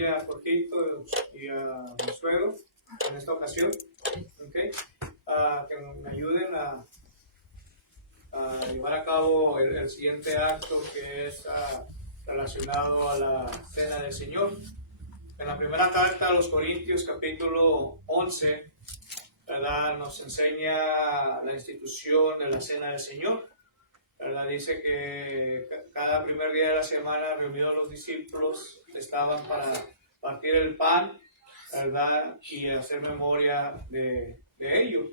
A Jorgito y a mi suegro en esta ocasión, ¿okay? Que me ayuden a llevar a cabo el siguiente acto, que es relacionado a la Cena del Señor. En la primera carta a los Corintios, capítulo 11, ¿verdad?, nos enseña la institución de la Cena del Señor, ¿verdad? Dice que cada primer día de la semana, reunidos los discípulos, estaban para partir el pan, ¿verdad?, y hacer memoria de ello,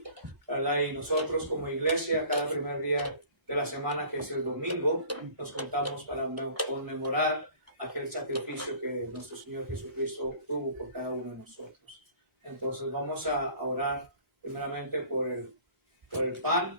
¿verdad? Y nosotros como iglesia, cada primer día de la semana, que es el domingo, nos juntamos para conmemorar aquel sacrificio que nuestro Señor Jesucristo tuvo por cada uno de nosotros. Entonces vamos a orar primeramente por el pan,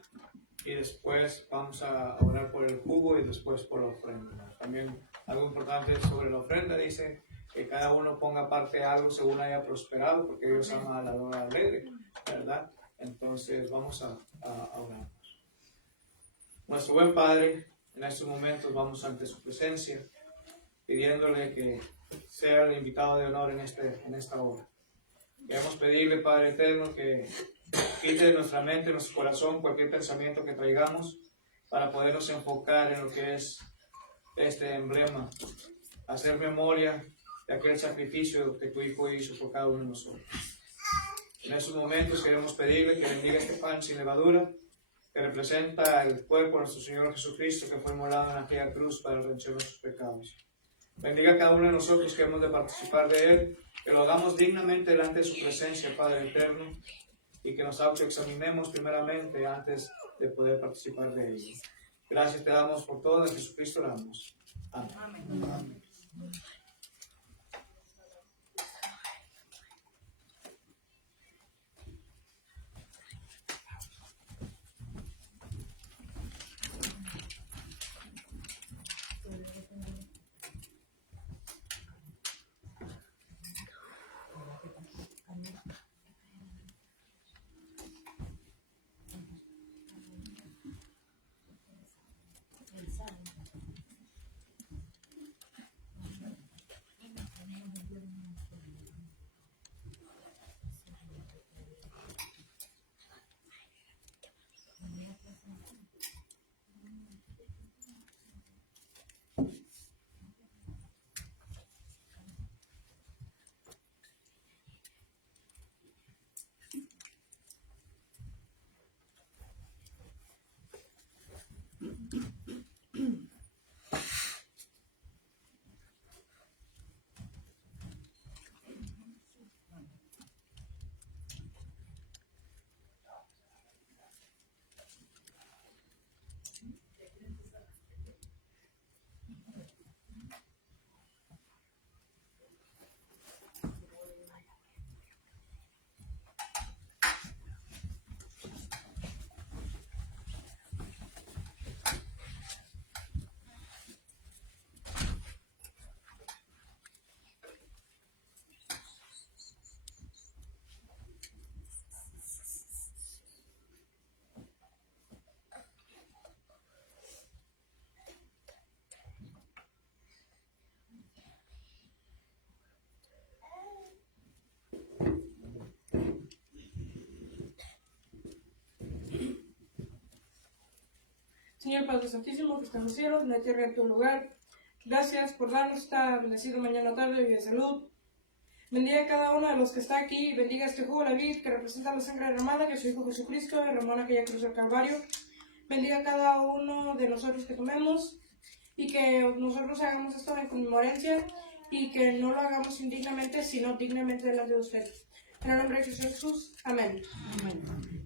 y después vamos a orar por el jugo y después por la ofrenda. También algo importante sobre la ofrenda, dice que cada uno ponga aparte algo según haya prosperado, porque Dios ama a la hora alegre, ¿verdad? Entonces vamos a orar. Nuestro buen Padre, en estos momentos vamos ante su presencia, pidiéndole que sea el invitado de honor en esta hora. Queremos pedirle, Padre eterno, que quite de nuestra mente, de nuestro corazón, cualquier pensamiento que traigamos para podernos enfocar en lo que es este emblema, hacer memoria de aquel sacrificio que tu Hijo hizo por cada uno de nosotros. En estos momentos queremos pedirle que bendiga este pan sin levadura, que representa el cuerpo de nuestro Señor Jesucristo, que fue molado en aquella cruz para la redención de nuestros pecados. Bendiga a cada uno de nosotros que hemos de participar de Él, que lo hagamos dignamente delante de su presencia, Padre eterno, y que nos autoexaminemos primeramente antes de poder participar de ello. Gracias te damos por todo, en Jesucristo oramos. Amén. Amén. Amén. Señor Padre Santísimo, que está en los cielos, en la tierra, en tu lugar, gracias por darnos esta bendecida mañana, tarde y de salud. Bendiga a cada uno de los que está aquí, bendiga este jugo de la vid que representa la sangre derramada, que es su Hijo Jesucristo derramó en aquella cruz del Calvario. Bendiga a cada uno de nosotros que tomemos y que nosotros hagamos esto en conmemorancia y que no lo hagamos indignamente, sino dignamente delante de usted. En el nombre de Jesús, amén. Amén.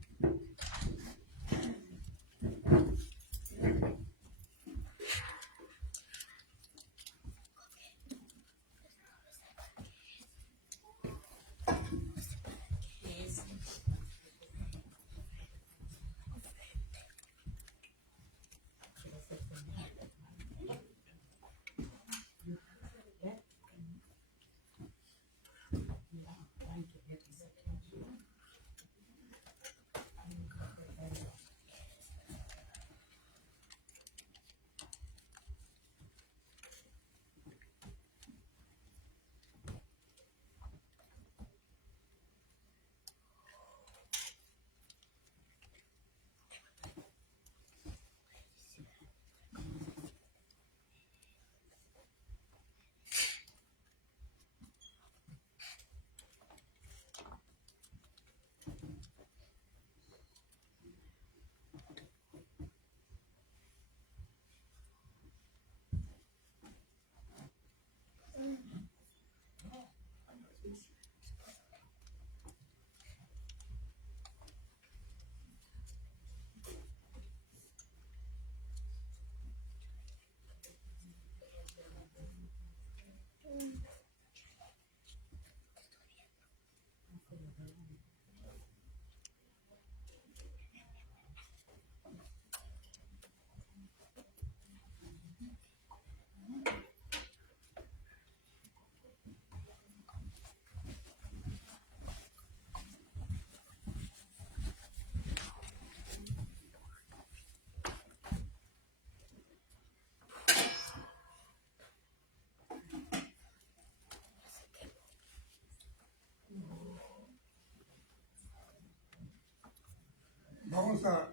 Vamos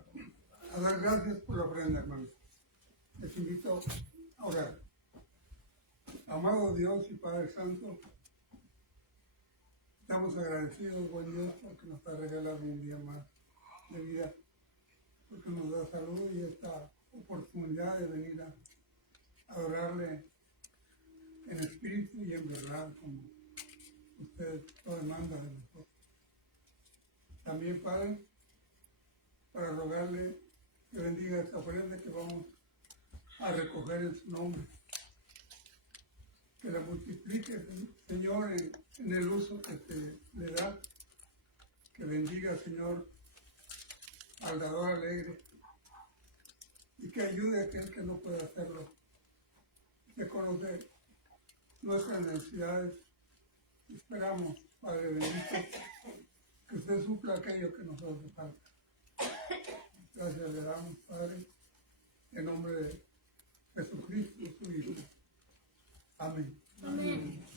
a dar gracias por la ofrenda, hermanos. Les invito a orar. Amado Dios y Padre Santo, estamos agradecidos, buen Dios, porque nos ha regalado un día más de vida, porque nos da salud y esta oportunidad de venir a adorarle en espíritu y en verdad, como usted lo demanda de nosotros. También, Padre, para rogarle que bendiga esta ofrenda que vamos a recoger en su nombre. Que la multiplique, Señor, en el uso que se le da. Que bendiga, Señor, al dador alegre. Y que ayude a aquel que no puede hacerlo. Que conoce nuestras necesidades. Esperamos, Padre bendito, que usted supla aquello que nos hace falta. Gracias le damos, Padre, en nombre de Jesucristo, su Hijo. Amén. Amén.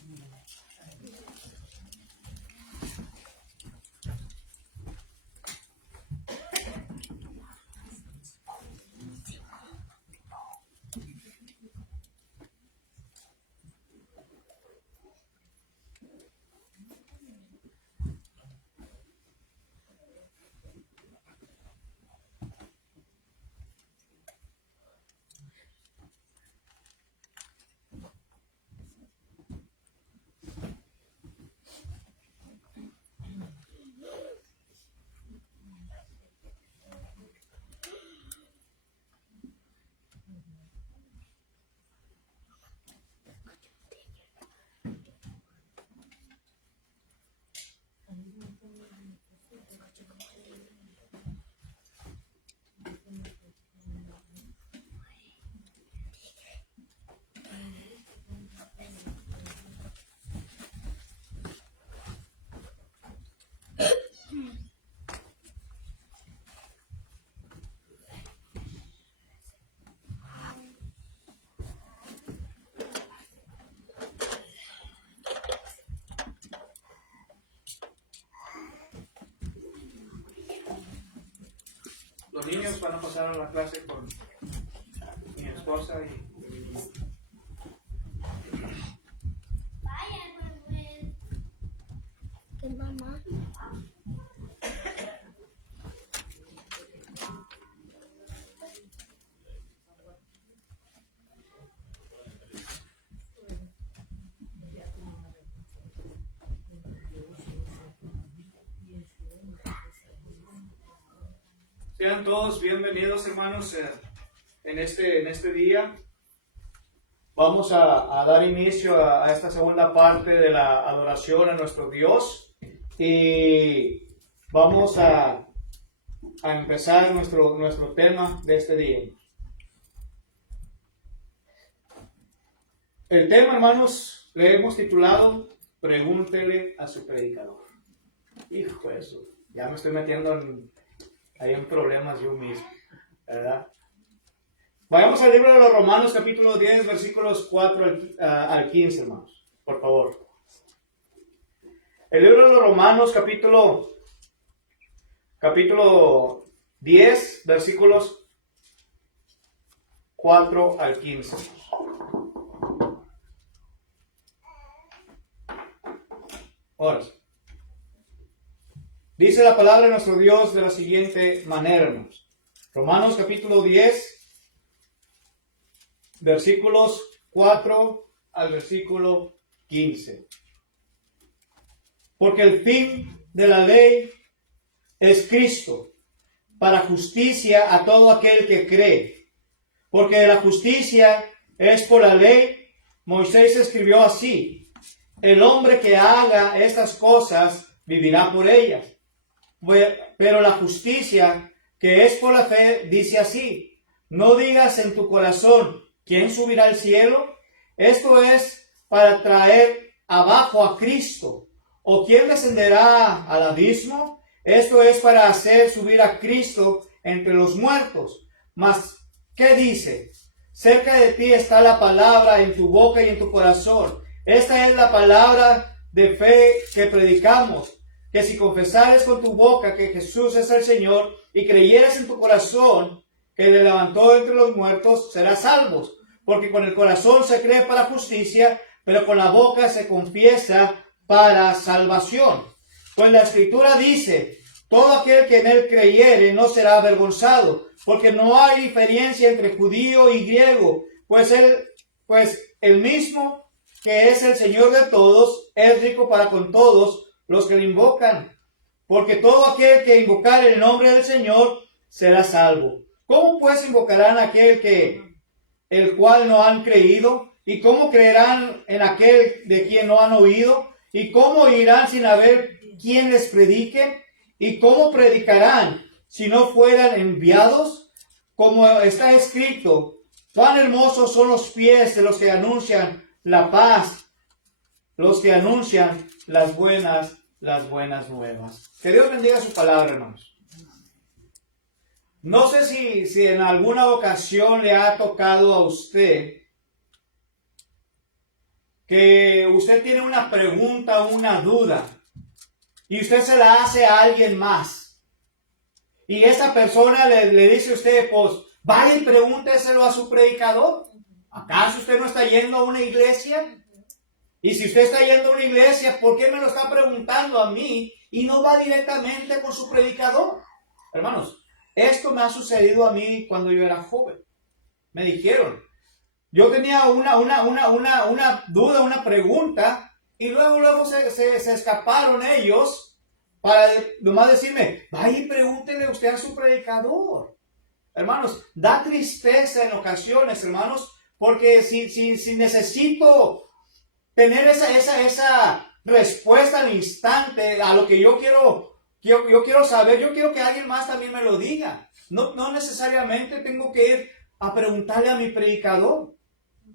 Los niños van a pasar a la clase con mi esposa y mamá. Sean todos bienvenidos, hermanos, en este día. Vamos a dar inicio a esta segunda parte de la adoración a nuestro Dios y vamos a empezar nuestro tema de este día. El tema, hermanos, le hemos titulado Pregúntele a su predicador. Hijo de eso, ya me estoy metiendo en problemas yo mismo, ¿verdad? Vayamos al libro de los Romanos, capítulo 10, versículos 4 al 15, hermanos, por favor. El libro de los Romanos, capítulo 10, versículos 4 al 15. Ahora, dice la palabra de nuestro Dios de la siguiente manera, hermanos. Romanos capítulo 10, versículos 4 al versículo 15. Porque el fin de la ley es Cristo, para justicia a todo aquel que cree. Porque la justicia es por la ley. Moisés escribió así: el hombre que haga estas cosas vivirá por ellas. Pero la justicia que es por la fe dice así: no digas en tu corazón, ¿quién subirá al cielo? Esto es para traer abajo a Cristo. ¿O quién descenderá al abismo? Esto es para hacer subir a Cristo entre los muertos. Mas, ¿qué dice? Cerca de ti está la palabra, en tu boca y en tu corazón. Esta es la palabra de fe que predicamos. que si confesares con tu boca que Jesús es el Señor y creyeres en tu corazón que le levantó entre los muertos, serás salvos. Porque con el corazón se cree para justicia, pero con la boca se confiesa para salvación. Pues la Escritura dice, todo aquel que en él creyere no será avergonzado, porque no hay diferencia entre judío y griego, pues el mismo que es el Señor de todos, es rico para con todos los que le invocan. Porque todo aquel que invocare el nombre del Señor será salvo. ¿Cómo pues invocarán a el cual no han creído? ¿Y cómo creerán en aquel de quien no han oído? ¿Y cómo irán sin haber quien les predique? ¿Y cómo predicarán si no fueran enviados? Como está escrito, cuán hermosos son los pies de los que anuncian la paz, los que anuncian las buenas nuevas. Que Dios bendiga su palabra, hermanos. No sé si en alguna ocasión le ha tocado a usted que usted tiene una pregunta o una duda y usted se la hace a alguien más. Y esa persona le dice a usted, pues, vaya y pregúnteselo a su predicador. ¿Acaso usted no está yendo a una iglesia? Y si usted está yendo a una iglesia, ¿por qué me lo está preguntando a mí y no va directamente con su predicador? Hermanos, esto me ha sucedido a mí cuando yo era joven. Me dijeron, yo tenía una duda, una pregunta, y luego se escaparon ellos para nomás decirme, vaya y pregúntele usted a su predicador. Hermanos, da tristeza en ocasiones, hermanos, porque si necesito tener esa respuesta al instante a lo que yo quiero saber, yo quiero que alguien más también me lo diga. No necesariamente tengo que ir a preguntarle a mi predicador.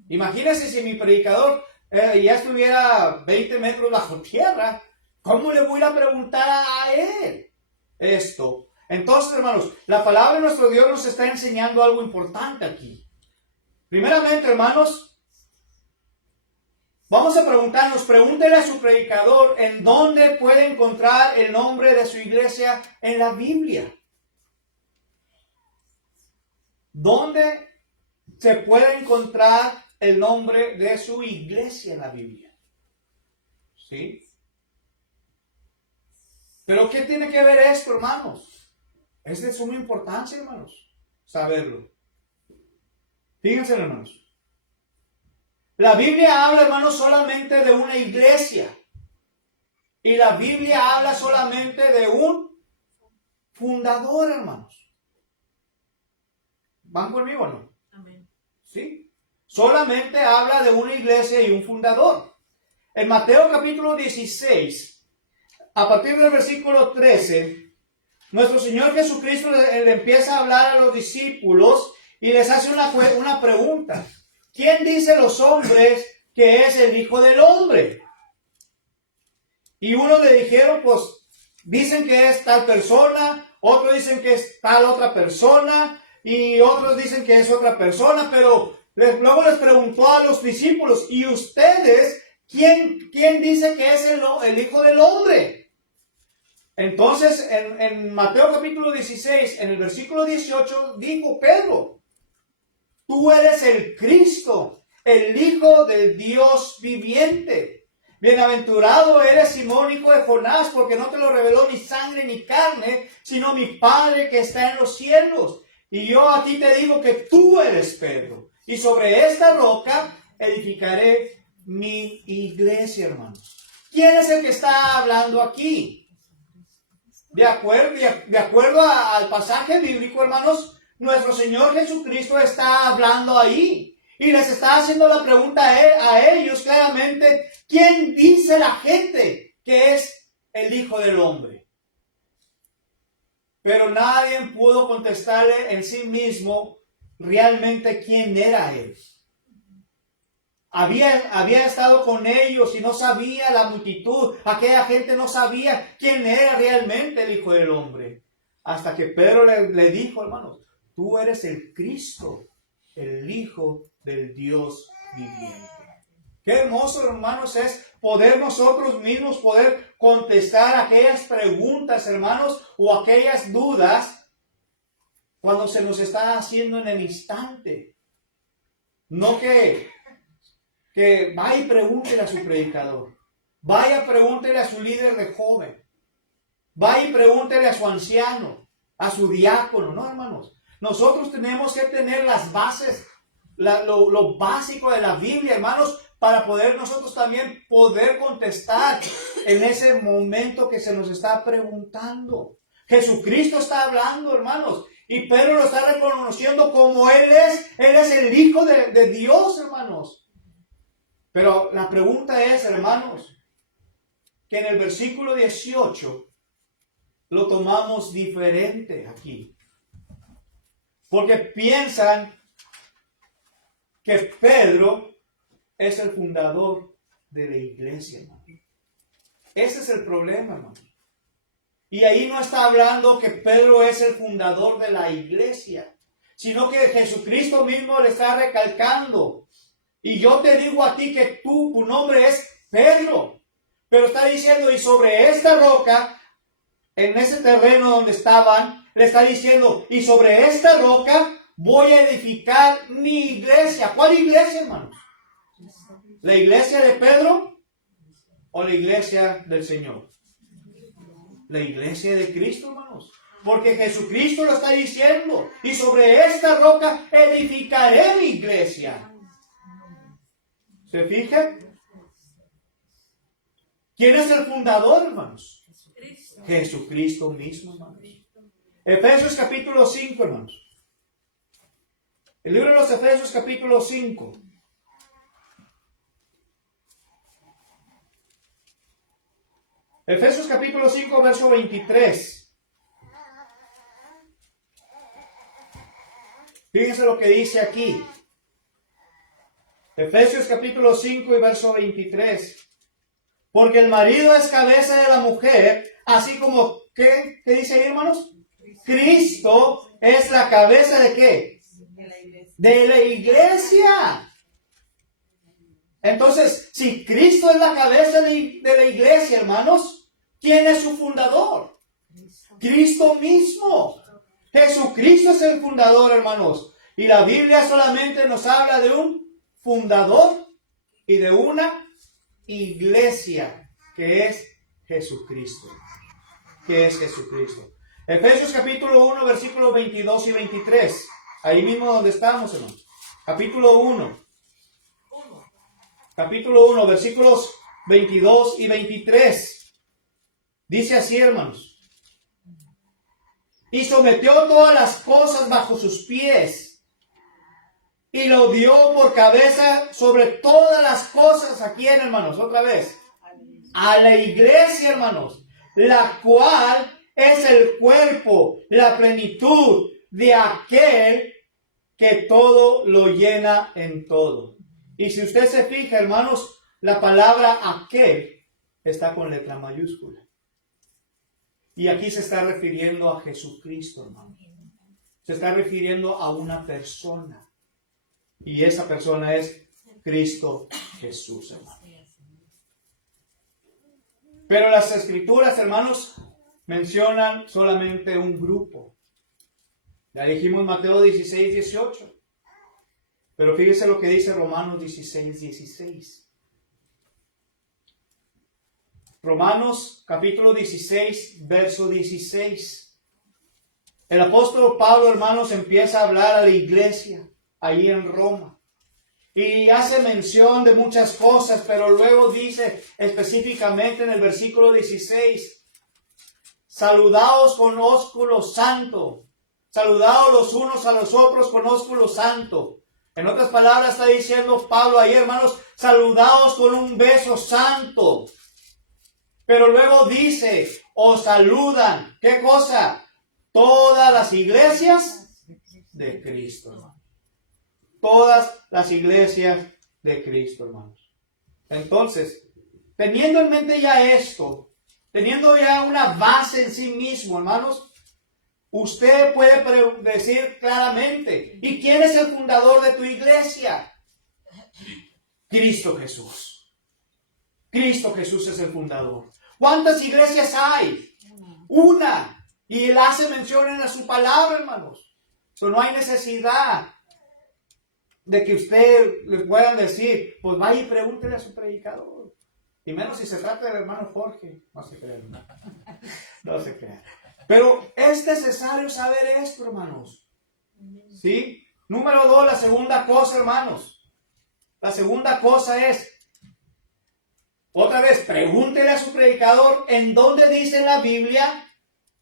Imagínense si mi predicador ya estuviera 20 metros bajo tierra, ¿cómo le voy a preguntar a él esto? Entonces, hermanos, la palabra de nuestro Dios nos está enseñando algo importante aquí. Primeramente, hermanos, vamos a preguntarnos, pregúntele a su predicador en dónde puede encontrar el nombre de su iglesia en la Biblia. ¿Dónde se puede encontrar el nombre de su iglesia en la Biblia? ¿Sí? ¿Pero qué tiene que ver esto, hermanos? Es de suma importancia, hermanos, saberlo. Fíjense, hermanos. La Biblia habla, hermanos, solamente de una iglesia. Y la Biblia habla solamente de un fundador, hermanos. ¿Van conmigo o no? Amén. ¿Sí? Solamente habla de una iglesia y un fundador. En Mateo capítulo 16, a partir del versículo 13, nuestro Señor Jesucristo le empieza a hablar a los discípulos y les hace una pregunta. ¿Quién dice los hombres que es el Hijo del Hombre? Y unos le dijeron, pues, dicen que es tal persona, otros dicen que es tal otra persona, y otros dicen que es otra persona, pero luego les preguntó a los discípulos, ¿y ustedes quién dice que es el Hijo del Hombre? Entonces, en Mateo capítulo 16, en el versículo 18, dijo Pedro, tú eres el Cristo, el Hijo del Dios viviente. Bienaventurado eres Simón, hijo de Jonás, porque no te lo reveló ni sangre ni carne, sino mi Padre que está en los cielos. Y yo a ti te digo que tú eres Pedro, y sobre esta roca edificaré mi iglesia, hermanos. ¿Quién es el que está hablando aquí? De acuerdo al pasaje bíblico, hermanos, nuestro Señor Jesucristo está hablando ahí. Y les está haciendo la pregunta a ellos claramente, ¿quién dice la gente que es el Hijo del Hombre? Pero nadie pudo contestarle en sí mismo realmente quién era Él. Había estado con ellos y no sabía la multitud, aquella gente no sabía quién era realmente el Hijo del Hombre. Hasta que Pedro le dijo, hermanos, tú eres el Cristo, el Hijo del Dios viviente. Qué hermoso, hermanos, es poder nosotros mismos poder contestar aquellas preguntas, hermanos, o aquellas dudas cuando se nos está haciendo en el instante. No que vaya y pregúntele a su predicador. Vaya, pregúntele a su líder de joven. Vaya y pregúntele a su anciano, a su diácono. No, hermanos. Nosotros tenemos que tener las bases, lo básico de la Biblia, hermanos, para poder nosotros también poder contestar en ese momento que se nos está preguntando. Jesucristo está hablando, hermanos, y Pedro lo está reconociendo como Él es el Hijo de Dios, hermanos. Pero la pregunta es, hermanos, que en el versículo 18 lo tomamos diferente aquí. Porque piensan que Pedro es el fundador de la iglesia, hermano. Ese es el problema, hermano. Y ahí no está hablando que Pedro es el fundador de la iglesia, sino que Jesucristo mismo le está recalcando. Y yo te digo a ti que tu nombre es Pedro. Pero está diciendo, y sobre esta roca, en ese terreno donde estaban, le está diciendo, y sobre esta roca voy a edificar mi iglesia. ¿Cuál iglesia, hermanos? ¿La iglesia de Pedro o la iglesia del Señor? La iglesia de Cristo, hermanos. Porque Jesucristo lo está diciendo, y sobre esta roca edificaré mi iglesia. ¿Se fijan? ¿Quién es el fundador, hermanos? Jesucristo mismo, hermanos. Efesios capítulo 5, hermanos. El libro de los Efesios capítulo 5. Efesios capítulo 5, verso 23. Fíjense lo que dice aquí. Efesios capítulo 5 y verso 23. Porque el marido es cabeza de la mujer, así como, ¿qué dice ahí, hermanos? Cristo es la cabeza ¿de qué? De la iglesia. Entonces, si Cristo es la cabeza de la iglesia, hermanos, ¿quién es su fundador? Cristo mismo. Jesucristo es el fundador, hermanos. Y la Biblia solamente nos habla de un fundador y de una iglesia, que es Jesucristo. Que es Jesucristo. Efesios capítulo 1, versículos 22 y 23. Ahí mismo donde estamos, hermanos. Capítulo 1. Capítulo 1, versículos 22 y 23. Dice así, hermanos. Y sometió todas las cosas bajo sus pies. Y lo dio por cabeza sobre todas las cosas. ¿A quién, hermanos? Otra vez. A la iglesia, hermanos. La cual es el cuerpo, la plenitud de aquel que todo lo llena en todo. Y si usted se fija, hermanos, la palabra aquel está con letra mayúscula. Y aquí se está refiriendo a Jesucristo, hermanos. Se está refiriendo a una persona. Y esa persona es Cristo Jesús, hermanos. Pero las escrituras, hermanos, mencionan solamente un grupo. Ya dijimos Mateo 16, 18. Pero fíjese lo que dice Romanos 16, 16. Romanos capítulo 16, verso 16. El apóstol Pablo, hermanos, empieza a hablar a la iglesia ahí en Roma. Y hace mención de muchas cosas, pero luego dice específicamente en el versículo 16, saludaos con ósculo santo, saludaos los unos a los otros con ósculo santo. En otras palabras está diciendo Pablo ahí, hermanos, saludaos con un beso santo. Pero luego dice, os saludan, ¿qué cosa? Todas las iglesias de Cristo, hermanos. Todas las iglesias de Cristo, hermanos. Entonces, teniendo en mente ya esto, teniendo ya una base en sí mismo, hermanos, usted puede decir claramente, ¿y quién es el fundador de tu iglesia? Cristo Jesús. Cristo Jesús es el fundador. ¿Cuántas iglesias hay? Una. Y Él hace mención en su palabra, hermanos. No hay necesidad de que usted le puedan decir, pues vaya y pregúntele a su predicador. Y menos si se trata del hermano Jorge. No se crea, hermano. No se crea. Pero es necesario saber esto, hermanos. ¿Sí? Número 2, la segunda cosa, hermanos. La segunda cosa es, otra vez, pregúntele a su predicador en dónde dice en la Biblia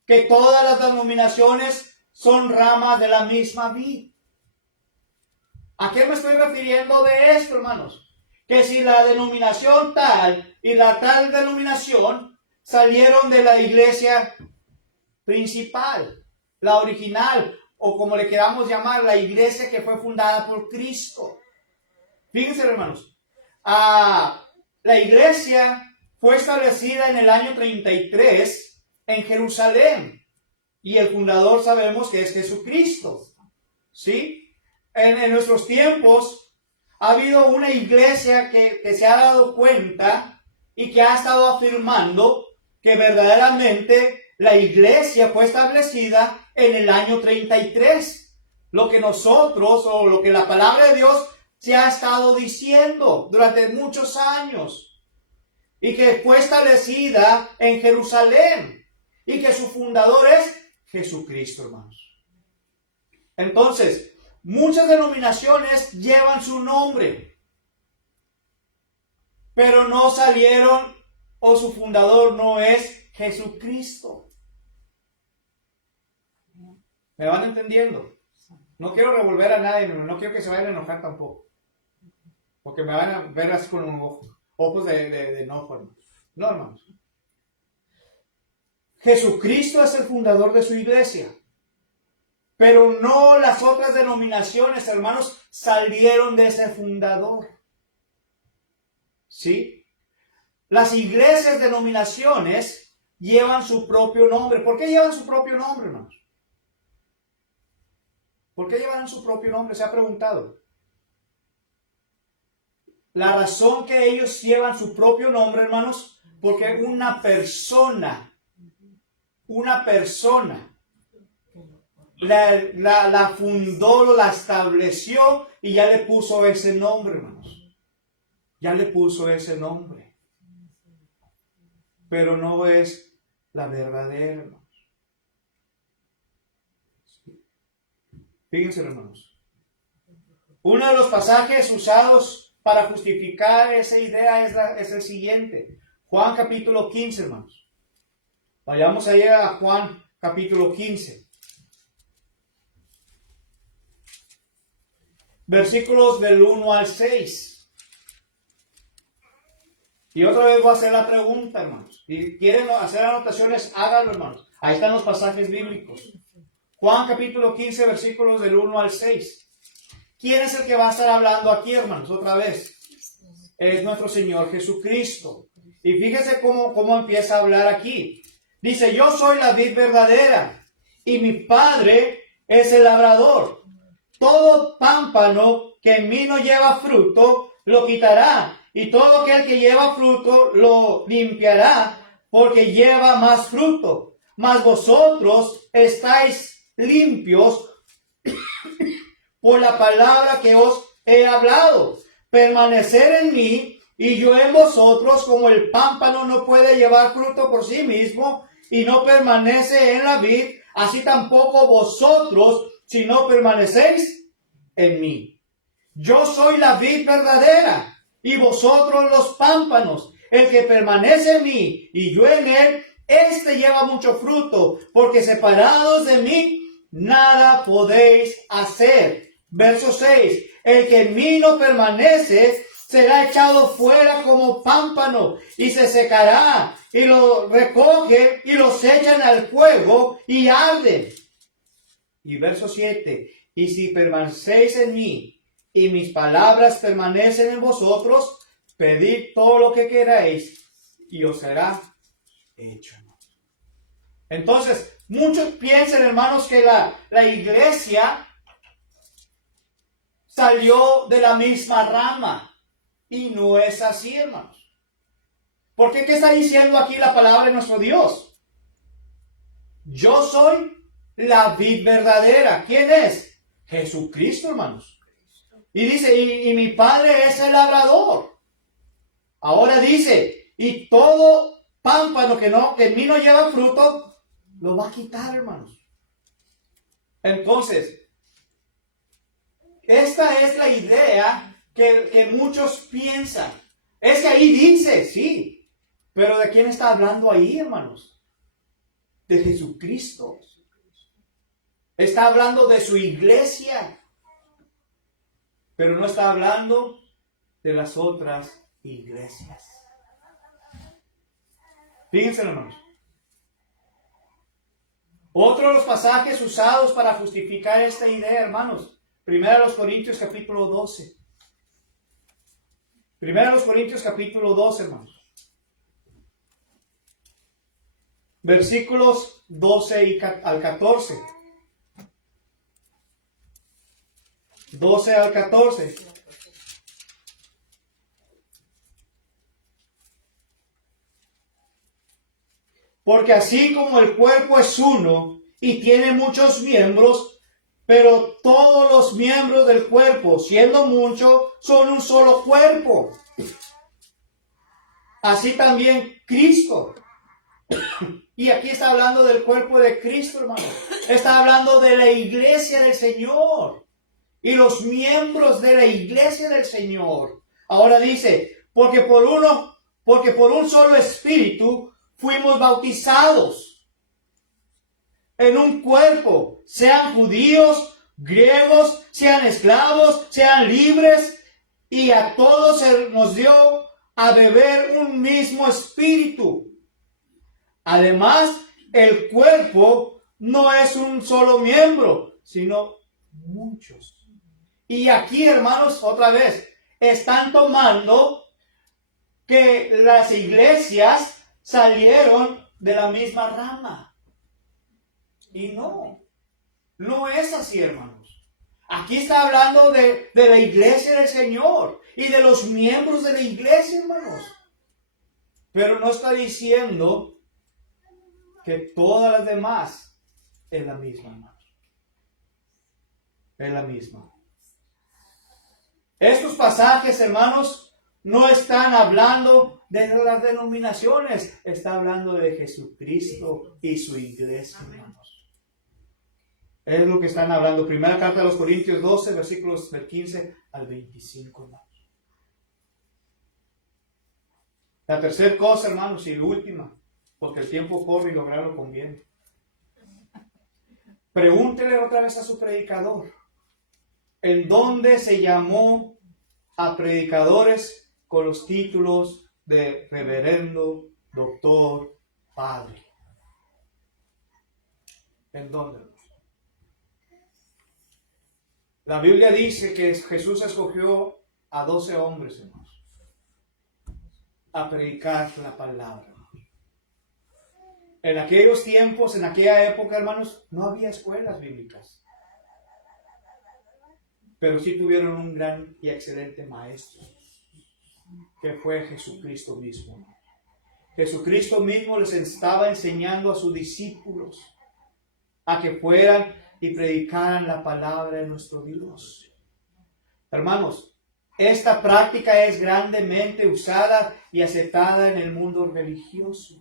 que todas las denominaciones son ramas de la misma vid. ¿A qué me estoy refiriendo de esto, hermanos? Que si la denominación tal y la tal denominación salieron de la iglesia principal, la original, o como le queramos llamar, la iglesia que fue fundada por Cristo. Fíjense, hermanos, la iglesia fue establecida en el año 33 en Jerusalén. Y el fundador sabemos que es Jesucristo. ¿Sí? En nuestros tiempos ha habido una iglesia que se ha dado cuenta y que ha estado afirmando que verdaderamente la iglesia fue establecida en el año 33. Lo que nosotros, o lo que la palabra de Dios se ha estado diciendo durante muchos años. Y que fue establecida en Jerusalén. Y que su fundador es Jesucristo, hermanos. Entonces, muchas denominaciones llevan su nombre, pero no salieron, o su fundador no es Jesucristo. ¿Me van entendiendo? No quiero revolver a nadie, no quiero que se vayan a enojar tampoco, porque me van a ver así con ojos de enojo, hermanos. No, hermanos. Jesucristo es el fundador de su iglesia. Pero no las otras denominaciones, hermanos, salieron de ese fundador. ¿Sí? Las iglesias, denominaciones, llevan su propio nombre. ¿Por qué llevan su propio nombre, hermanos? ¿Por qué llevan su propio nombre? ¿Se ha preguntado? La razón que ellos llevan su propio nombre, hermanos, porque una persona la fundó, la estableció y ya le puso ese nombre, hermanos. Ya le puso ese nombre. Pero no es la verdadera, hermanos. Fíjense, hermanos. Uno de los pasajes usados para justificar esa idea es el siguiente. Juan capítulo 15, hermanos. Vayamos allá a Juan capítulo 15. Versículos del 1 al 6. Y otra vez voy a hacer la pregunta, hermanos. Si quieren hacer anotaciones, háganlo, hermanos. Ahí están los pasajes bíblicos. Juan capítulo 15, versículos del 1 al 6. ¿Quién es el que va a estar hablando aquí, hermanos? Otra vez. Es nuestro Señor Jesucristo. Y fíjense cómo empieza a hablar aquí. Dice, yo soy la vid verdadera y mi Padre es el labrador. Todo pámpano que en mí no lleva fruto, lo quitará. Y todo aquel que lleva fruto, lo limpiará, porque lleva más fruto. Mas vosotros estáis limpios por la palabra que os he hablado. Permanecer en mí y yo en vosotros, como el pámpano no puede llevar fruto por sí mismo y no permanece en la vid, así tampoco vosotros, si no permanecéis en mí. Yo soy la vid verdadera y vosotros los pámpanos. El que permanece en mí y yo en él, este lleva mucho fruto, porque separados de mí, nada podéis hacer. Verso 6. El que en mí no permanece, será echado fuera como pámpano y se secará, y lo recoge y los echan al fuego y arde. Y verso 7. Y si permanecéis en mí y mis palabras permanecen en vosotros, pedid todo lo que queráis y os será hecho. Entonces, muchos piensan, hermanos, que la iglesia salió de la misma rama. Y no es así, hermanos. ¿Por qué? ¿Qué está diciendo aquí la palabra de nuestro Dios? Yo soy la vid verdadera. ¿Quién es? Jesucristo, hermanos. Y dice, y mi Padre es el labrador. Ahora dice, y todo pámpano que en mí no lleva fruto, lo va a quitar, hermanos. Entonces, esta es la idea que muchos piensan. Es que ahí dice, sí. Pero ¿de quién está hablando ahí, hermanos? De Jesucristo. Está hablando de su iglesia. Pero no está hablando de las otras iglesias. Fíjense, hermanos. Otro de los pasajes usados para justificar esta idea, hermanos. 1 Corintios capítulo 12. 1 Corintios capítulo 12, hermanos. Versículos 12 al 14. 12 al 14. Porque así como el cuerpo es uno y tiene muchos miembros, pero todos los miembros del cuerpo, siendo muchos, son un solo cuerpo. Así también Cristo. Y aquí está hablando del cuerpo de Cristo, hermano. Está hablando de la iglesia del Señor. Y los miembros de la iglesia del Señor. Ahora dice, porque por un solo espíritu fuimos bautizados en un cuerpo, sean judíos, griegos, sean esclavos, sean libres, y a todos se nos dio a beber un mismo espíritu. Además, el cuerpo no es un solo miembro, sino muchos. Y aquí, hermanos, otra vez, están tomando que las iglesias salieron de la misma rama. Y no es así, hermanos. Aquí está hablando de la iglesia del Señor y de los miembros de la iglesia, hermanos. Pero no está diciendo que todas las demás es la misma, hermanos. Es la misma. Estos pasajes, hermanos, no están hablando de las denominaciones, está hablando de Jesucristo y su iglesia, hermanos. Es lo que están hablando. Primera carta de los Corintios 12, versículos del 15 al 25, hermanos. La tercera cosa, hermanos, y la última, porque el tiempo corre y lograrlo conviene. Pregúntele otra vez a su predicador, ¿en dónde se llamó a predicadores con los títulos de reverendo, doctor, padre? ¿En dónde? La Biblia dice que Jesús escogió a 12 hombres, hermanos, a predicar la palabra. En aquellos tiempos, en aquella época, hermanos, no había escuelas bíblicas. Pero sí tuvieron un gran y excelente maestro, que fue Jesucristo mismo. Jesucristo mismo les estaba enseñando a sus discípulos a que fueran y predicaran la palabra de nuestro Dios. Hermanos, esta práctica es grandemente usada y aceptada en el mundo religioso.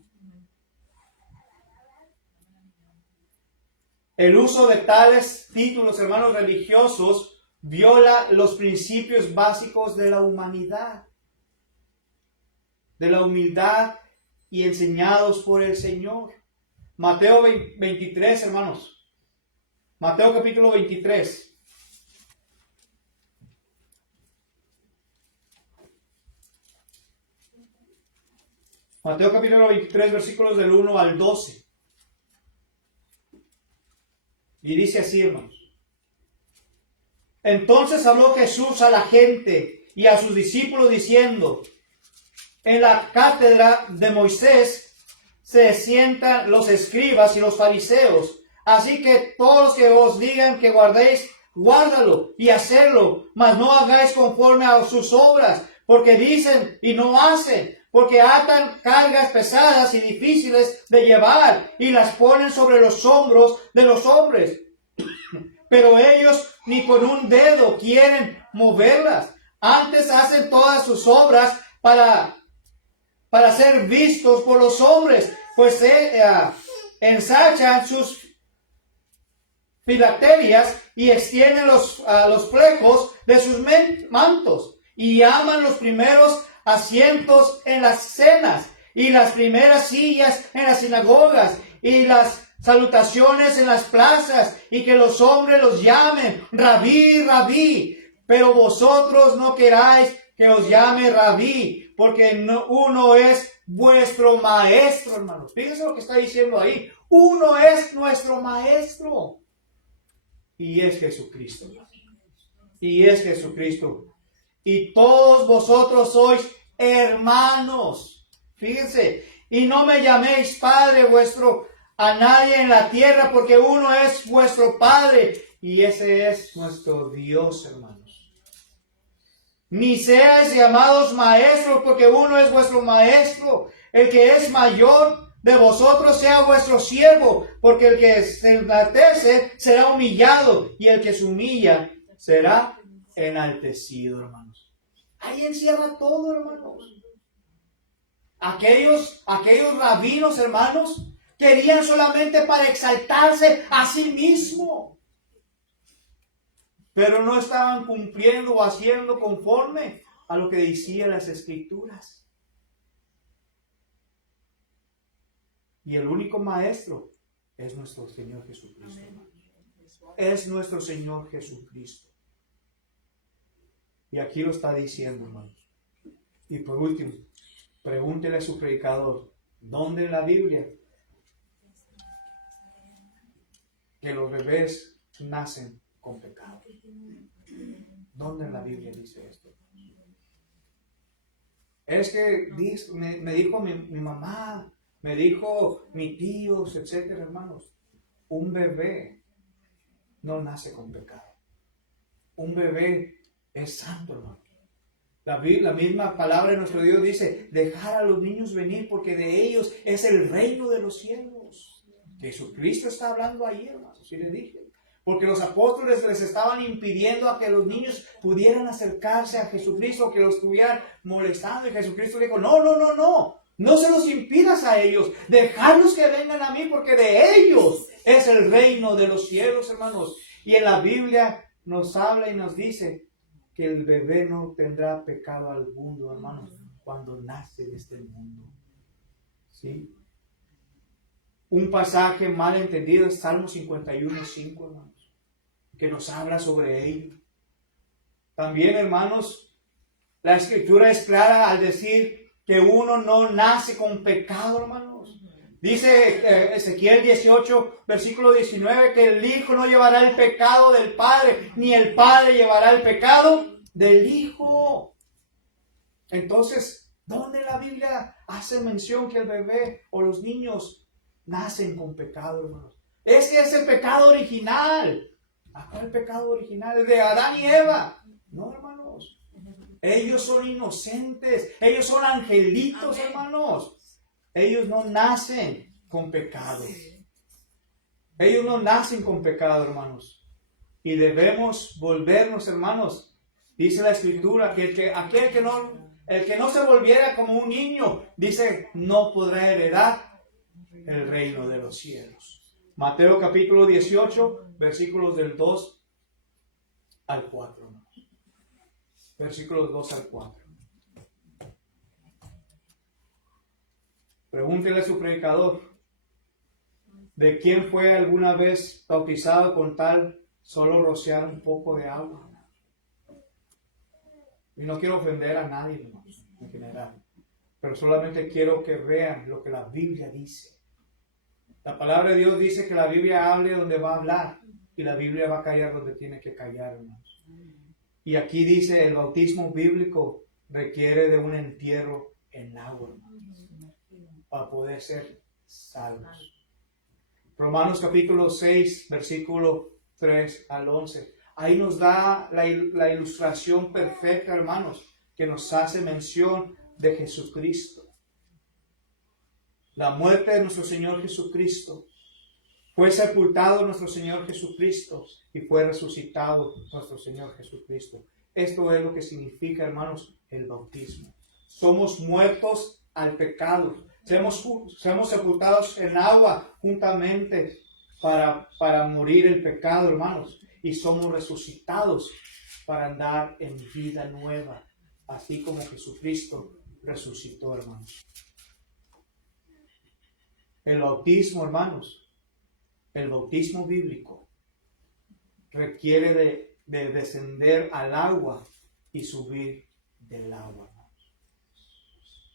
El uso de tales títulos, hermanos, religiosos viola los principios básicos de la humanidad, de la humildad y enseñados por el Señor. Mateo 23, hermanos. Mateo capítulo 23. Mateo capítulo 23, versículos del 1 al 12. Y dice así, hermanos. Entonces habló Jesús a la gente y a sus discípulos diciendo, en la cátedra de Moisés se sientan los escribas y los fariseos. Así que todos los que os digan que guardéis, guárdalo y hacedlo, mas no hagáis conforme a sus obras, porque dicen y no hacen, porque atan cargas pesadas y difíciles de llevar y las ponen sobre los hombros de los hombres. Pero ellos ni con un dedo quieren moverlas. Antes hacen todas sus obras para ser vistos por los hombres, pues ensachan sus filacterias y extienden los flecos de sus mantos y aman los primeros asientos en las cenas y las primeras sillas en las sinagogas y las salutaciones en las plazas y que los hombres los llamen Rabí, Rabí. Pero vosotros no queráis que os llame Rabí, porque uno es vuestro maestro, hermanos. Fíjense lo que está diciendo ahí. Uno es nuestro maestro. Y es Jesucristo. Y es Jesucristo. Y todos vosotros sois hermanos. Fíjense. Y no me llaméis Padre vuestro a nadie en la tierra, porque uno es vuestro Padre. Y ese es nuestro Dios, hermanos. Ni seáis llamados maestros, porque uno es vuestro maestro. El que es mayor de vosotros sea vuestro siervo, porque el que se enaltece será humillado, y el que se humilla será enaltecido, hermanos. Ahí encierra todo, hermanos. Aquellos rabinos, hermanos, querían solamente para exaltarse a sí mismo, pero no estaban cumpliendo o haciendo conforme a lo que decían las Escrituras. Y el único maestro es nuestro Señor Jesucristo. Es nuestro Señor Jesucristo. Y aquí lo está diciendo, hermanos. Y por último, pregúntele a su predicador, ¿dónde en la Biblia que los bebés nacen con pecado? ¿Dónde en la Biblia dice esto? Es que me dijo mi mamá, me dijo mi tío, etcétera, hermanos. Un bebé no nace con pecado. Un bebé es santo, hermano. La misma palabra de nuestro Dios dice, dejar a los niños venir porque de ellos es el reino de los cielos. Jesucristo está hablando ahí, hermanos, así les dije. Porque los apóstoles les estaban impidiendo a que los niños pudieran acercarse a Jesucristo, que los estuvieran molestando. Y Jesucristo dijo, no se los impidas a ellos, dejadlos que vengan a mí, porque de ellos es el reino de los cielos, hermanos. Y en la Biblia nos habla y nos dice que el bebé no tendrá pecado alguno, hermanos, cuando nace de este mundo. ¿Sí? Un pasaje mal entendido es Salmo 51:5, hermanos, que nos habla sobre ello. También, hermanos, la Escritura es clara al decir que uno no nace con pecado, hermanos. Dice Ezequiel 18, versículo 19, que el Hijo no llevará el pecado del Padre, ni el Padre llevará el pecado del Hijo. Entonces, ¿dónde la Biblia hace mención que el bebé o los niños nacen con pecado, hermanos? Es que es el pecado original. ¿Cuál pecado original? El de Adán y Eva. No, hermanos. Ellos son inocentes. Ellos son angelitos, hermanos. Ellos no nacen con pecado. Ellos no nacen con pecado, hermanos. Y debemos volvernos, hermanos. Dice la Escritura que el que no se volviera como un niño, dice, no podrá heredar el reino de los cielos. Mateo capítulo 18, versículos del 2 al 4. Hermanos. Versículos 2 al 4. Pregúntele a su predicador, ¿de quién fue alguna vez bautizado con tal solo rociar un poco de agua? Y no quiero ofender a nadie, hermanos, en general, pero solamente quiero que vean lo que la Biblia dice. La palabra de Dios dice que la Biblia hable donde va a hablar y la Biblia va a callar donde tiene que callar, hermanos. Y aquí dice, el bautismo bíblico requiere de un entierro en agua, hermanos, para poder ser salvos. Romanos capítulo 6, versículo 3 al 11. Ahí nos da la ilustración perfecta, hermanos, que nos hace mención de Jesucristo. La muerte de nuestro Señor Jesucristo. Fue sepultado nuestro Señor Jesucristo y fue resucitado nuestro Señor Jesucristo. Esto es lo que significa, hermanos, el bautismo. Somos muertos al pecado. Somos sepultados en agua juntamente para morir el pecado, hermanos. Y somos resucitados para andar en vida nueva, así como Jesucristo resucitó, hermanos. El bautismo, hermanos, el bautismo bíblico requiere de descender al agua y subir del agua.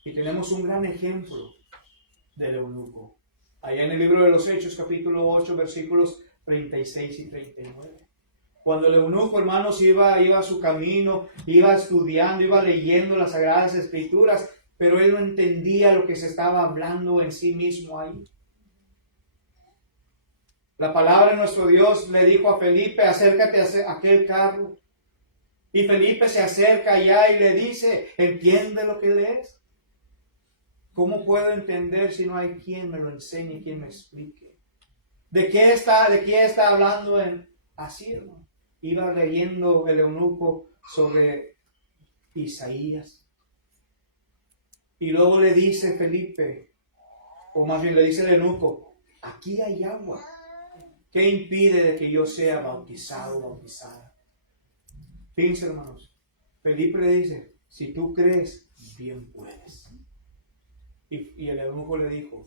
Y tenemos un gran ejemplo del eunuco. Allá en el libro de los Hechos, capítulo 8, versículos 36 y 39. Cuando el eunuco, hermanos, iba a su camino, iba estudiando, iba leyendo las Sagradas Escrituras, pero él no entendía lo que se estaba hablando en sí mismo ahí. La palabra de nuestro Dios le dijo a Felipe, acércate a aquel carro. Y Felipe se acerca allá y le dice, ¿entiende lo que lees? ¿Cómo puedo entender si no hay quien me lo enseñe, quien me explique? ¿De qué está hablando así, hermano? Iba leyendo el eunuco sobre Isaías. Y luego le dice Felipe, o más bien le dice el eunuco, aquí hay agua. ¿Qué impide de que yo sea bautizado o bautizada? Fíjense, hermanos. Felipe le dice, si tú crees, bien puedes. Y el eunuco le dijo,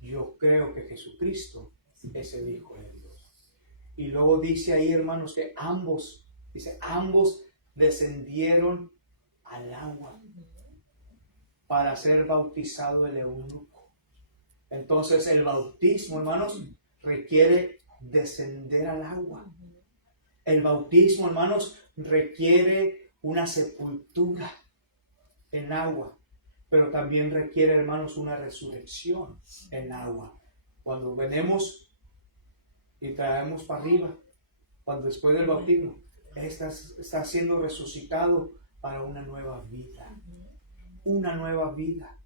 yo creo que Jesucristo es el Hijo de Dios. Y luego dice ahí, hermanos, que ambos descendieron al agua para ser bautizado el eunuco. Entonces el bautismo, hermanos, requiere descender al agua. El bautismo, hermanos, requiere una sepultura en agua, pero también requiere, hermanos, una resurrección en agua. Cuando venimos y traemos para arriba, cuando después del bautismo, está siendo resucitado para una nueva vida. Una nueva vida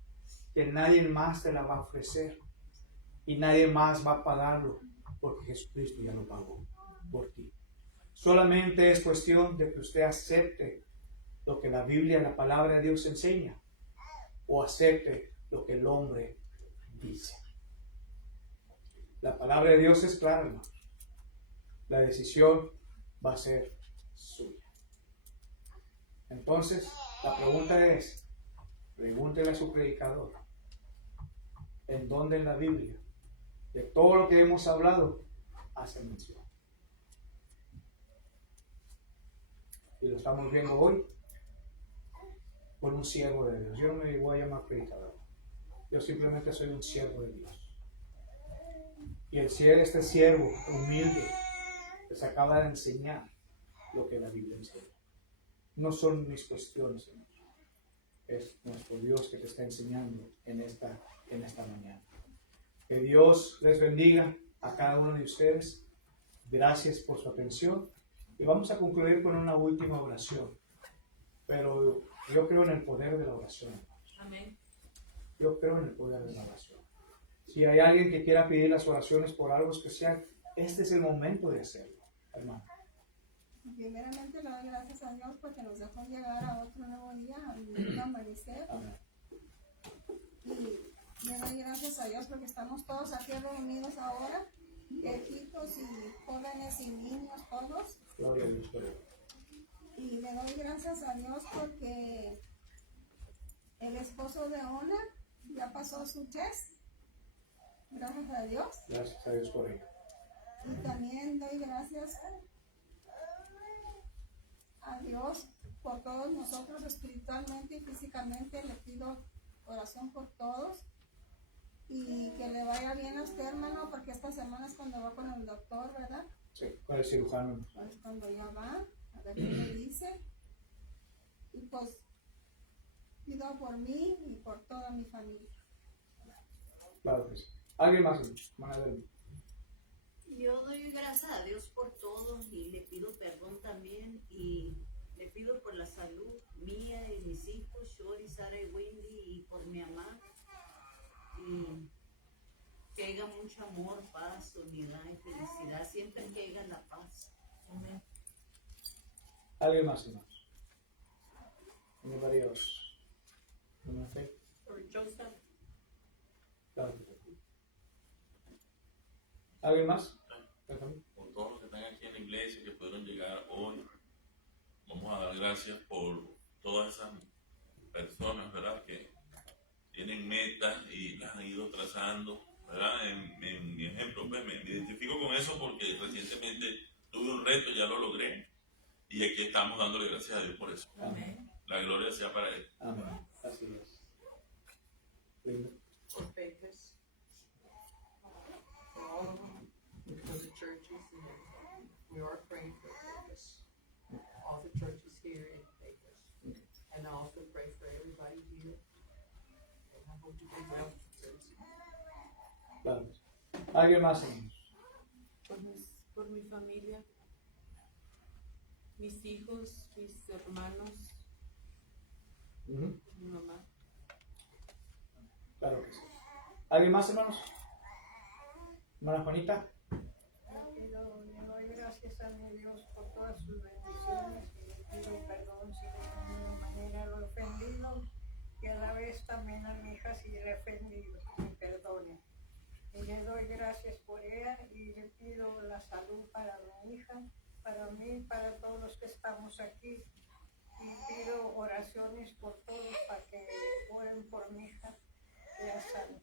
que nadie más te la va a ofrecer y nadie más va a pagarlo, porque Jesucristo ya lo pagó por ti. Solamente es cuestión de que usted acepte lo que la Biblia, la palabra de Dios enseña, o acepte lo que el hombre dice. La palabra de Dios es clara, hermano. La decisión va a ser suya. Entonces, la pregunta es, pregúntele a su predicador, ¿en dónde en la Biblia, de todo lo que hemos hablado, hace mención? Y lo estamos viendo hoy por un siervo de Dios. Yo no me voy a llamar predicador. Yo simplemente soy un siervo de Dios. Y este siervo humilde les acaba de enseñar lo que la Biblia enseña. No son mis cuestiones, Señor. Es nuestro Dios que te está enseñando en esta mañana. Que Dios les bendiga a cada uno de ustedes. Gracias por su atención. Y vamos a concluir con una última oración. Pero yo creo en el poder de la oración. Amén. Yo creo en el poder de la oración. Si hay alguien que quiera pedir las oraciones por algo especial, este es el momento de hacerlo, hermano. Primeramente le doy gracias a Dios porque nos dejó llegar a otro nuevo día, a un nuevo amanecer. Amén. Y le doy gracias a Dios porque estamos todos aquí reunidos ahora, viejitos y jóvenes y niños, todos. Gloria a Dios por él. Y le doy gracias a Dios porque el esposo de Ona ya pasó su test. Gracias a Dios. Gracias a Dios por él. Y también doy gracias a Dios por todos nosotros espiritualmente y físicamente. Le pido oración por todos y que le vaya bien a usted, hermano, porque esta semana es cuando va con el doctor, ¿verdad? Sí, con el cirujano. Pues cuando ya va, a ver qué le dice. Y pues pido por mí y por toda mi familia. Claro que sí. ¿Alguien más? Madre. Yo doy gracias a Dios por todo y le pido perdón también y le pido por la salud mía y mis hijos, Shori, Sara y Wendy, y por mi mamá. Y que haya mucho amor, paz, unidad y felicidad, siempre que haya la paz. Amén. ¿Alguien más, hermanos? Anybody else? ¿No sé? Por Joseph. Claro. ¿Alguien más? Déjame. Por todos los que están aquí en la iglesia que pudieron llegar hoy, vamos a dar gracias por todas esas personas, ¿verdad? Que tienen metas y las han ido trazando, ¿verdad? En mi ejemplo, pues me identifico con eso porque recientemente tuve un reto, ya lo logré, y aquí estamos dándole gracias a Dios por eso. Amén. La gloria sea para Él. Amén. Así es. Linda. For Vegas, for all of them, for the churches, and everything. We are praying for Vegas, all the churches here in Vegas, and I also pray for everybody here. And I hope you do well. Claro. ¿Alguien más, hermanos? Por mi familia, mis hijos, mis hermanos, Ujú. mi mamá. Claro que sí. ¿Alguien más, hermanos? Hermana Juanita. Le doy gracias a mi Dios por todas sus bendiciones y le pido perdón si de alguna manera lo he ofendido y a la vez también a mi hija si le he ofendido, me perdone. Y le doy gracias por ella y le pido la salud para mi hija, para mí, para todos los que estamos aquí. Y pido oraciones por todos para que oren por mi hija, que ya salga.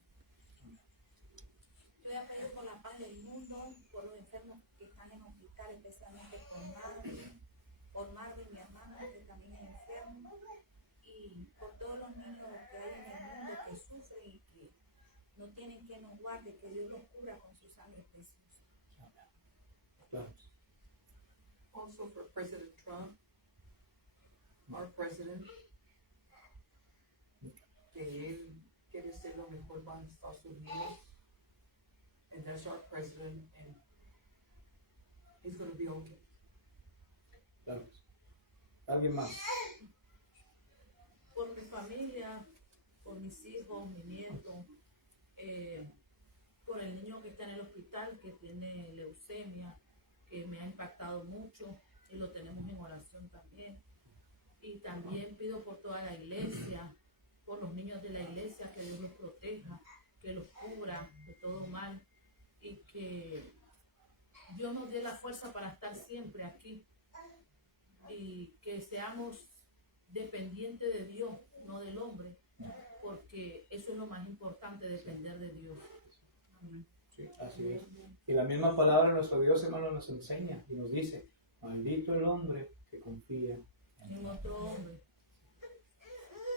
Yo voy a pedir por la paz del mundo, por los enfermos que están en hospital, especialmente por Marvin, mi hermana, que también es enfermo, y por todos los niños que hay en el mundo que sufren y que no tienen quien nos guarde, que Dios los cubra con su sangre preciosa. Claro. Also for President Trump, our president, que él quiere ser lo mejor para Estados Unidos, and that's our president, and he's going to be okay. Claro que sí. ¿Alguien más? Por mi familia, por mis hijos, mi nieto, por el niño que está en el hospital, que tiene leucemia, que me ha impactado mucho, y lo tenemos en oración también. Y también pido por toda la iglesia, por los niños de la iglesia, que Dios los proteja, que los cubra de todo mal, y que Dios nos dé la fuerza para estar siempre aquí, y que seamos dependientes de Dios, no del hombre, porque eso es lo más importante, depender de Dios. Amén. Sí, así es. Y la misma palabra de nuestro Dios, hermano, nos enseña y nos dice, maldito el hombre que confía En otro hombre,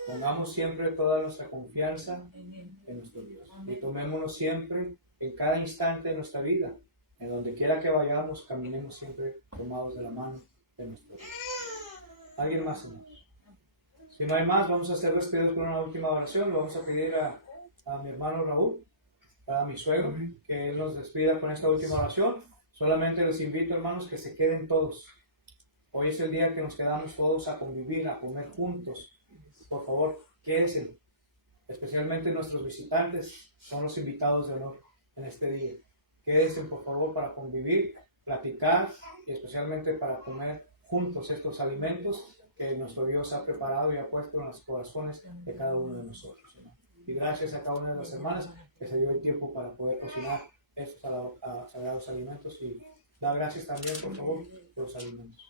Pongamos siempre toda nuestra confianza en nuestro Dios. Y tomémonos siempre, en cada instante de nuestra vida, en donde quiera que vayamos, caminemos siempre tomados de la mano de nuestro Dios. ¿Alguien más, hermanos? Si no hay más, vamos a hacer despidos con una última oración. Lo vamos a pedir a mi hermano Raúl, a mi suegro, que él nos despida con esta última oración. Solamente les invito, hermanos, que se queden todos. Hoy es el día que nos quedamos todos a convivir, a comer juntos. Por favor, quédense. Especialmente nuestros visitantes son los invitados de honor en este día. Quédense, por favor, para convivir, platicar y especialmente para comer juntos estos alimentos que nuestro Dios ha preparado y ha puesto en los corazones de cada uno de nosotros, ¿no? Y gracias a cada una de las hermanas que se dio el tiempo para poder cocinar estos sagrados alimentos, y da gracias también, por favor, por los alimentos.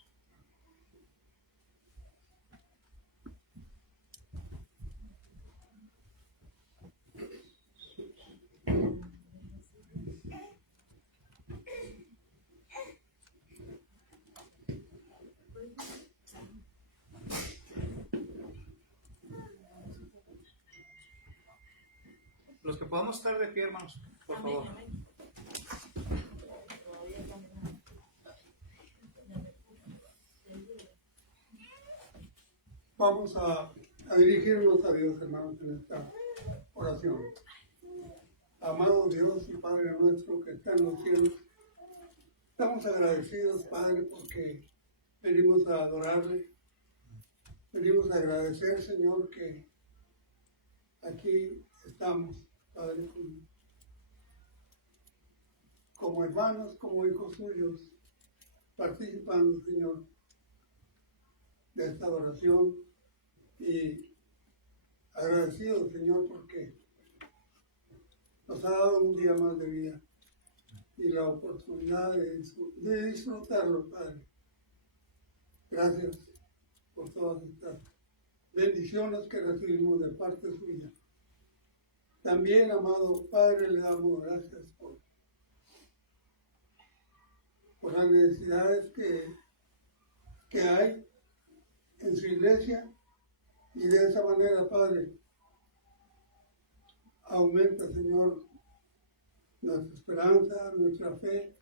Los que podamos estar de pie, hermanos, por favor. Vamos a dirigirnos a Dios, hermanos, en esta oración. Amado Dios y Padre nuestro que está en los cielos, estamos agradecidos, Padre, porque venimos a adorarle, venimos a agradecer, Señor, que aquí estamos, Padre, como hermanos, como hijos suyos, participando, Señor, de esta oración y agradecidos, Señor, porque nos ha dado un día más de vida y la oportunidad de disfrutarlo, Padre. Gracias por todas estas bendiciones que recibimos de parte suya. También, amado Padre, le damos gracias por las necesidades que hay en su iglesia, y de esa manera, Padre, aumenta, Señor, nuestra esperanza, nuestra fe,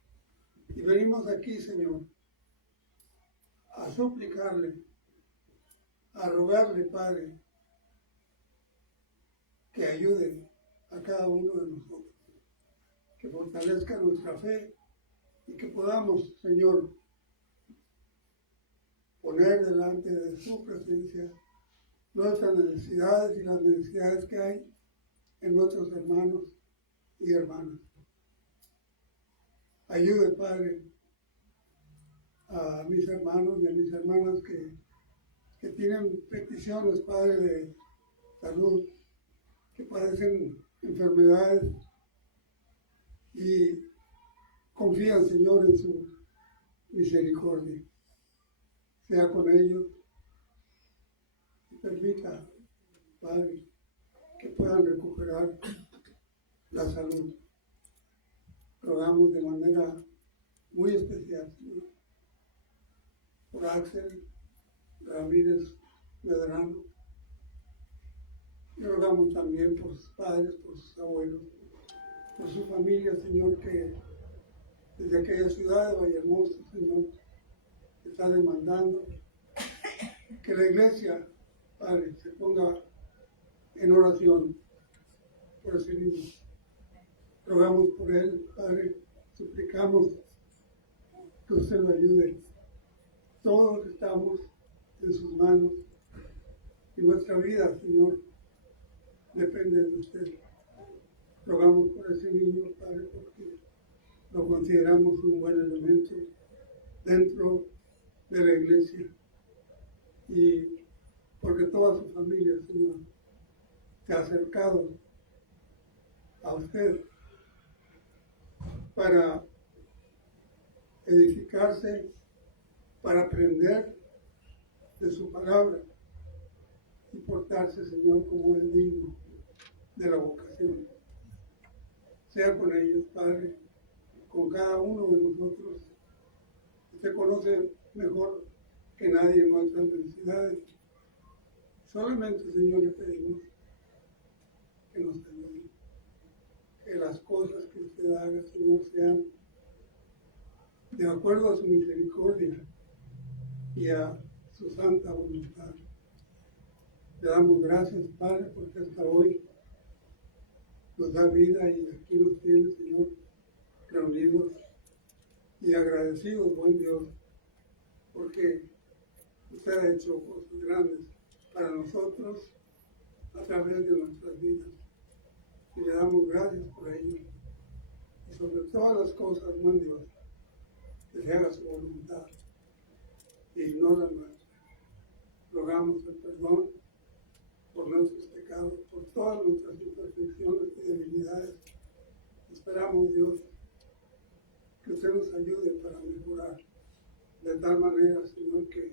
y venimos aquí, Señor, a suplicarle, a rogarle, Padre, que ayude a cada uno de nosotros, que fortalezca nuestra fe y que podamos, Señor, poner delante de su presencia nuestras necesidades y las necesidades que hay en nuestros hermanos y hermanas. Ayude, Padre, a mis hermanos y a mis hermanas que tienen peticiones, Padre, de salud, que padecen enfermedades y confían, Señor, en su misericordia. Sea con ellos y permita, Padre, que puedan recuperar la salud. Rogamos de manera muy especial, Señor, por Axel Ramírez Medrano, y rogamos también por sus padres, por sus abuelos, por su familia, Señor, que desde aquella ciudad de Vallehermoso, Señor, está demandando que la iglesia, Padre, se ponga en oración por ese niño. Rogamos por él, Padre, suplicamos que usted lo ayude. Todos estamos en sus manos y nuestra vida, Señor, depende de usted. Rogamos por ese niño, Padre, porque lo consideramos un buen elemento dentro de la iglesia y porque toda su familia, Señor, se ha acercado a usted para edificarse, para aprender de su palabra y portarse, Señor, como el digno de la vocación. Sea con ellos, Padre, con cada uno de nosotros. Usted conoce mejor que nadie nuestras necesidades. Solamente, Señor, le pedimos que nos ayude, que las cosas que usted haga, Señor, sean de acuerdo a su misericordia y a su santa voluntad. Le damos gracias, Padre, porque hasta hoy nos da vida y aquí nos tiene, Señor, reunidos y agradecidos, buen Dios, porque usted ha hecho cosas grandes para nosotros a través de nuestras vidas. Y le damos gracias por ello. Y sobre todas las cosas, buen Dios, que se haga su voluntad y no la nuestra. Rogamos el perdón por nuestros pecados, por todas nuestras imperfecciones y debilidades. Esperamos, Dios, que usted nos ayude para mejorar de tal manera, Señor, que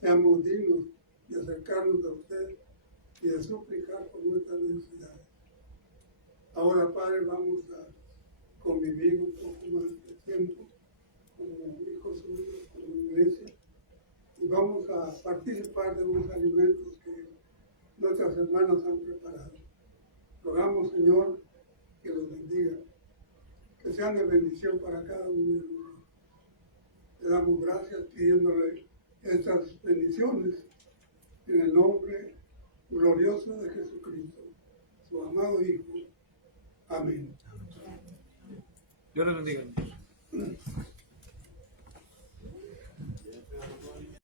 seamos dignos de acercarnos a usted y de suplicar por nuestras necesidades. Ahora, Padre, vamos a convivir un poco más de tiempo como hijos suyos, como iglesia, y vamos a participar de unos alimentos que nuestras hermanas han preparado. Rogamos, Señor, que los bendiga, que sean de bendición para cada uno de nosotros. Le damos gracias pidiéndole estas bendiciones en el nombre glorioso de Jesucristo, su amado Hijo. Amén. Dios les bendiga.